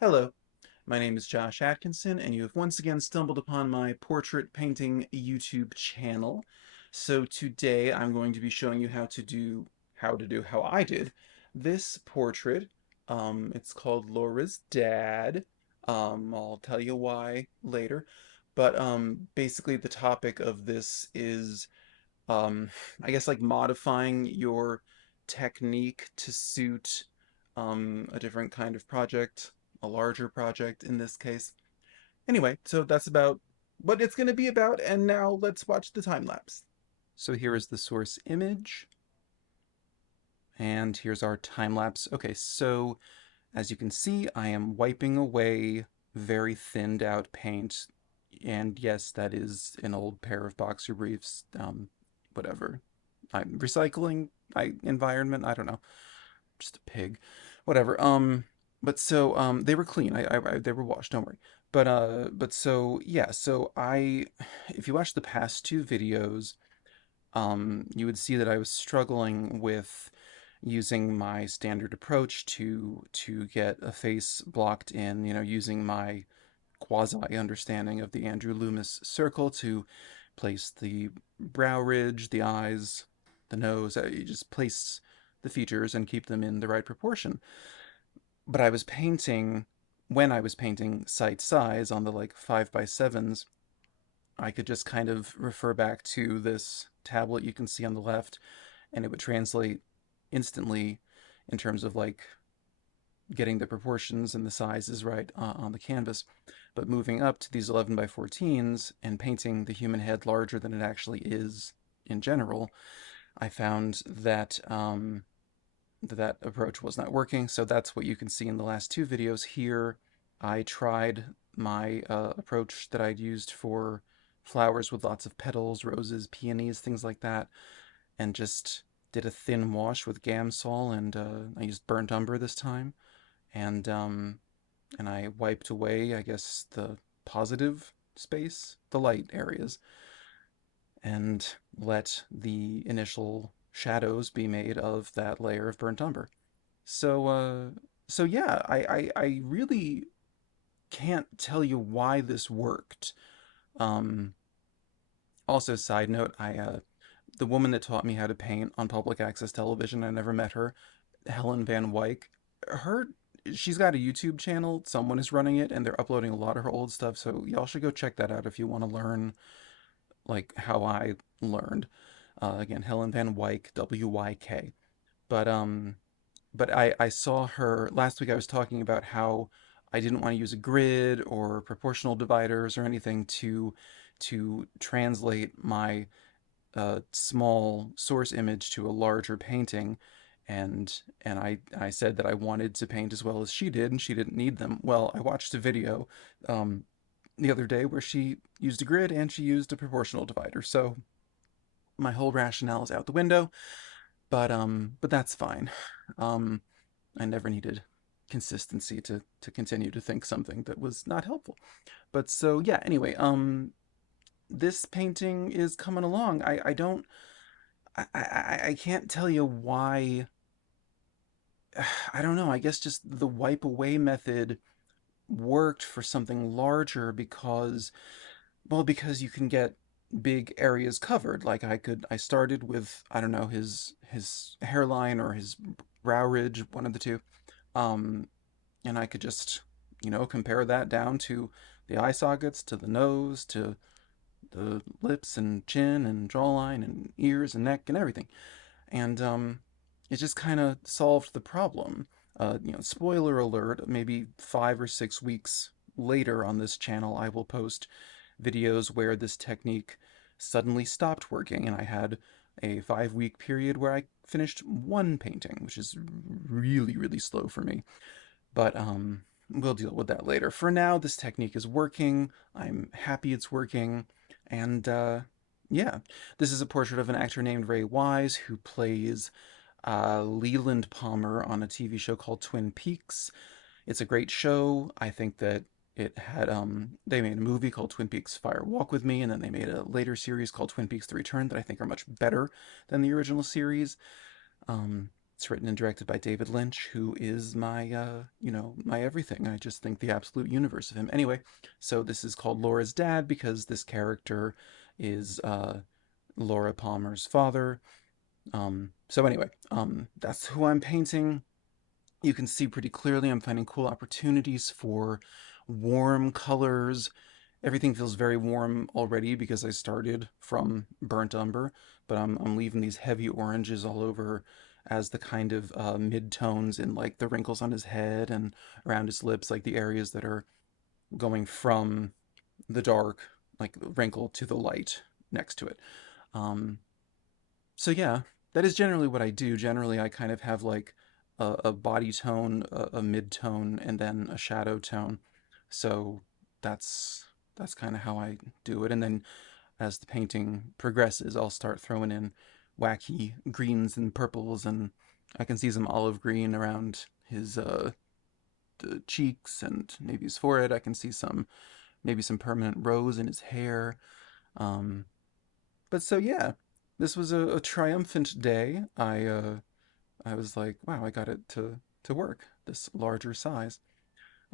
Hello, my name is Josh Atkinson, and you have once again stumbled upon my portrait painting YouTube channel. So today I'm going to be showing you how I did this portrait. It's called Laura's dad. I'll tell you why later. But basically the topic of this is um, I guess like modifying your technique to suit a different kind of project, a larger project in this case. Anyway, so that's about what it's going to be about, and now let's watch the time lapse. So here is the source image, and here's our time lapse. Okay, so as you can see, I am wiping away very thinned out paint, and yes, that is an old pair of boxer briefs. Whatever. I'm recycling environment. I don't know. Just a pig. Whatever. But so they were clean. They were washed. Don't worry. But so yeah. So if you watch the past two videos, you would see that I was struggling with using my standard approach to get a face blocked in. You know, using my quasi understanding of the Andrew Loomis circle to place the brow ridge, the eyes, the nose. You just place the features and keep them in the right proportion. But when I was painting site size on the like 5x7s, I could just kind of refer back to this tablet you can see on the left, and it would translate instantly in terms of like getting the proportions and the sizes right on the canvas. But moving up to these 11x14s and painting the human head larger than it actually is in general, I found that that approach was not working. So that's what you can see in the last two videos here. I tried my approach that I'd used for flowers with lots of petals, roses, peonies, things like that, and just did a thin wash with Gamsol, and I used burnt umber this time, and um, and I wiped away, I guess, the positive space, the light areas, and let the initial shadows be made of that layer of burnt umber. So, so yeah, I really can't tell you why this worked. Um, Also, side note, the woman that taught me how to paint on public access television, I never met her, Helen Van Wyck. Her, she's got a YouTube channel. Someone is running it, and they're uploading a lot of her old stuff. So y'all should go check that out if you want to learn like how I learned. Again, Helen Van Wyck, WYK. But I saw her last week. I was talking about how I didn't want to use a grid or proportional dividers or anything to translate my small source image to a larger painting, and I said that I wanted to paint as well as she did, and she didn't need them. Well, I watched a video um, the other day where she used a grid and she used a proportional divider, so my whole rationale is out the window. But that's fine. Um, I never needed consistency to continue to think something that was not helpful. But so yeah. Anyway, this painting is coming along. I don't I can't tell you why. I don't know. I guess just the wipe away method worked for something larger because, well, because you can get big areas covered. Like I started with, I don't know, his hairline or his brow ridge, one of the two. Um, and I could just, compare that down to the eye sockets, to the nose, to the lips and chin and jawline and ears and neck and everything. And it just kind of solved the problem. Spoiler alert, maybe 5 or 6 weeks later on this channel, I will post videos where this technique suddenly stopped working, and I had a 5 week period where I finished one painting, which is really, really slow for me. But we'll deal with that later. For now, this technique is working. I'm happy it's working. And yeah, this is a portrait of an actor named Ray Wise who plays Leland Palmer on a TV show called Twin Peaks. It's a great show. I think that it had they made a movie called Twin Peaks Fire Walk with Me, and then they made a later series called Twin Peaks The Return that I think are much better than the original series. Um, It's written and directed by David Lynch, who is my, my everything. I just think the absolute universe of him. Anyway, so this is called Laura's Dad because this character is Laura Palmer's father. So anyway, that's who I'm painting. You can see pretty clearly I'm finding cool opportunities for warm colors. Everything feels very warm already because I started from burnt umber, but I'm leaving these heavy oranges all over as the kind of mid-tones in like the wrinkles on his head and around his lips, like the areas that are going from the dark, like wrinkle, to the light next to it. Um, so yeah, that is generally what I do. Generally, I kind of have like a body tone, a mid tone, and then a shadow tone. So that's that's kind of how I do it. And then as the painting progresses, I'll start throwing in wacky greens and purples, and I can see some olive green around his the cheeks and maybe his forehead. I can see some maybe some permanent rose in his hair. Um, but so yeah, this was a triumphant day. I was like, wow, I got it to work this larger size.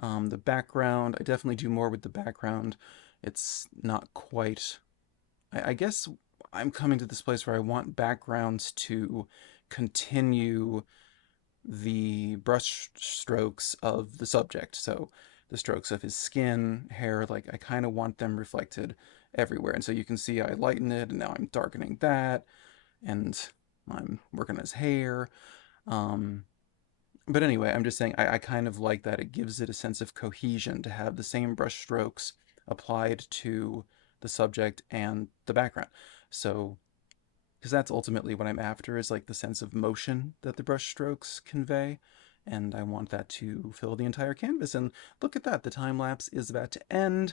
The background, I definitely do more with the background. It's not quite. I guess I'm coming to this place where I want backgrounds to continue the brush strokes of the subject. So the strokes of his skin, hair, like I kind of want them reflected everywhere. And so you can see I lighten it, and now I'm darkening that, and I'm working on his hair. Um, but anyway, I'm just saying I kind of like that. It gives it a sense of cohesion to have the same brush strokes applied to the subject and the background. So, because that's ultimately what I'm after is like the sense of motion that the brush strokes convey. And I want that to fill the entire canvas. And look at that, the time lapse is about to end.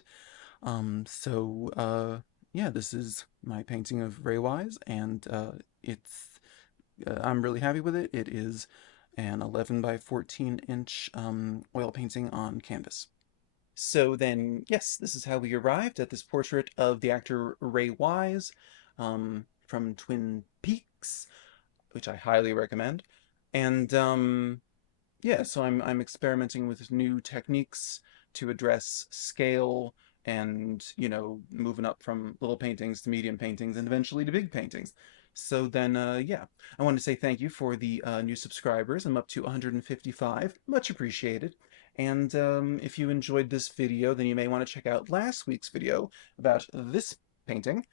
Yeah, this is my painting of Ray Wise, and I'm really happy with it. It is an 11 by 14 inch oil painting on canvas. So then, yes, this is how we arrived at this portrait of the actor Ray Wise from Twin Peaks, which I highly recommend. And yeah, so I'm experimenting with new techniques to address scale and, moving up from little paintings to medium paintings and eventually to big paintings. So then, yeah, I want to say thank you for the new subscribers. I'm up to 155. Much appreciated. And if you enjoyed this video, then you may want to check out last week's video about this painting.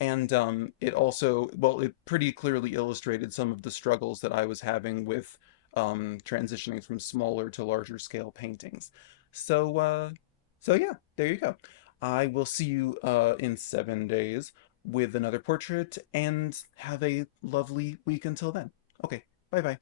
And it also, well, it pretty clearly illustrated some of the struggles that I was having with transitioning from smaller to larger scale paintings. So, so yeah, there you go. I will see you in 7 days with another portrait, and have a lovely week until then. Okay, bye bye.